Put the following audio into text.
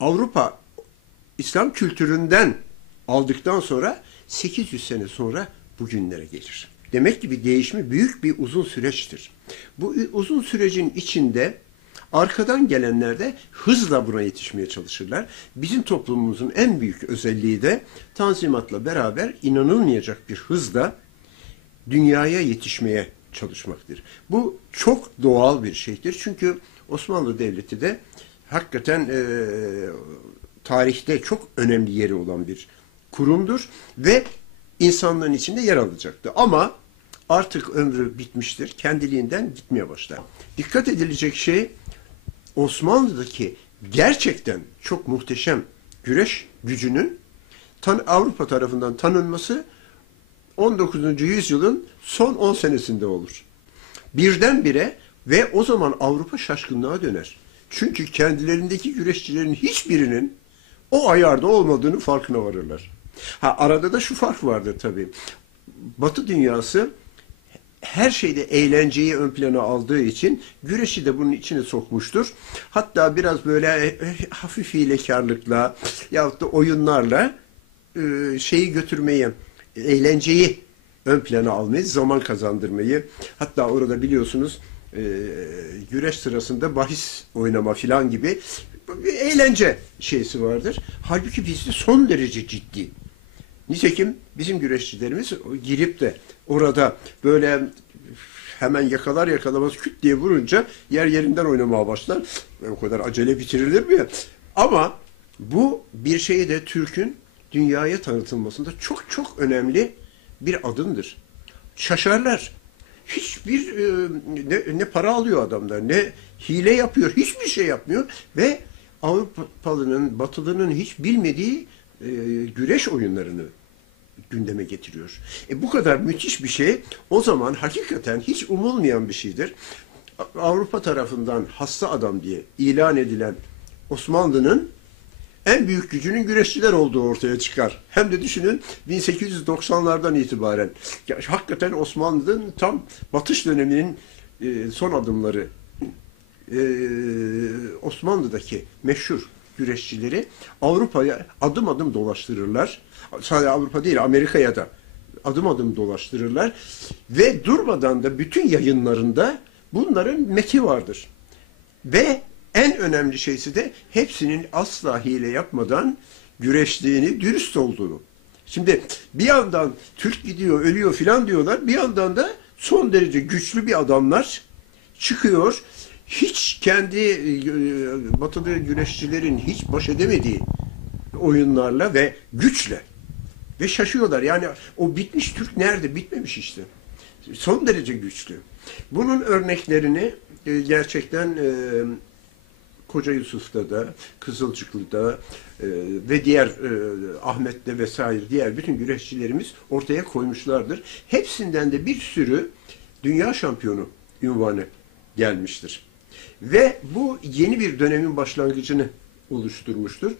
Avrupa İslam kültüründen aldıktan sonra 800 sene sonra bugünlere gelir. Demek ki bir değişimi büyük bir uzun süreçtir. Bu uzun sürecin içinde arkadan gelenler de hızla buna yetişmeye çalışırlar. Bizim toplumumuzun en büyük özelliği de Tanzimat'la beraber inanılmayacak bir hızla dünyaya yetişmeye çalışmaktır. Bu çok doğal bir şeydir. Çünkü Osmanlı Devleti de hakikaten e, tarihte çok önemli yeri olan bir kurumdur ve insanların içinde yer alacaktı. Ama artık ömrü bitmiştir. Kendiliğinden gitmeye başlar. Dikkat edilecek şey Osmanlı'daki gerçekten çok muhteşem güreş gücünün tan Avrupa tarafından tanınması 19. yüzyılın son 10 senesinde olur. Birdenbire ve o zaman Avrupa şaşkınlığa döner. Çünkü kendilerindeki güreşçilerin hiçbirinin o ayarda olmadığını farkına varırlar. Ha arada da şu fark vardır tabii. Batı dünyası her şeyde eğlenceyi ön plana aldığı için güreşi de bunun içine sokmuştur. Hatta biraz böyle e, hafif hilekarlıkla yahut da oyunlarla e, şeyi götürmeyi, eğlenceyi ön plana almayı, zaman kazandırmayı. Hatta orada biliyorsunuz e, güreş sırasında bahis oynama filan gibi bir eğlence şeysi vardır. Halbuki bizde son derece ciddi. Nitekim bizim güreşçilerimiz girip de orada böyle hemen yakalar yakalamaz küt diye vurunca yer yerinden oynamaya başlar. O kadar acele bitirilir mi? Ama bu bir şeyi de Türk'ün dünyaya tanıtılmasında çok çok önemli bir adımdır. Şaşarlar. Hiçbir e, ne, ne para alıyor adamlar, ne hile yapıyor, hiçbir şey yapmıyor ve Avrupalı'nın, Batılı'nın hiç bilmediği e, güreş oyunlarını gündeme getiriyor. E bu kadar müthiş bir şey o zaman hakikaten hiç umulmayan bir şeydir. Avrupa tarafından hasta adam diye ilan edilen Osmanlı'nın en büyük gücünün güreşçiler olduğu ortaya çıkar. Hem de düşünün 1890'lardan itibaren. Ya, hakikaten Osmanlı'nın tam batış döneminin e, son adımları e, Osmanlı'daki meşhur güreşçileri Avrupa'ya adım adım dolaştırırlar. Sadece Avrupa değil Amerika'ya da adım adım dolaştırırlar. Ve durmadan da bütün yayınlarında bunların meti vardır. Ve en önemli şeysi de hepsinin asla hile yapmadan güreştiğini, dürüst olduğunu. Şimdi bir yandan Türk gidiyor, ölüyor filan diyorlar. Bir yandan da son derece güçlü bir adamlar çıkıyor. Hiç kendi e, batılı güreşçilerin hiç baş edemediği oyunlarla ve güçle ve şaşıyorlar. Yani o bitmiş Türk nerede? Bitmemiş işte. Son derece güçlü. Bunun örneklerini e, gerçekten e, Koca Yusuf'ta da, Kızılcıklı'da e, ve diğer e, Ahmet'te vesaire diğer bütün güreşçilerimiz ortaya koymuşlardır. Hepsinden de bir sürü dünya şampiyonu ünvanı gelmiştir. Ve bu yeni bir dönemin başlangıcını oluşturmuştur.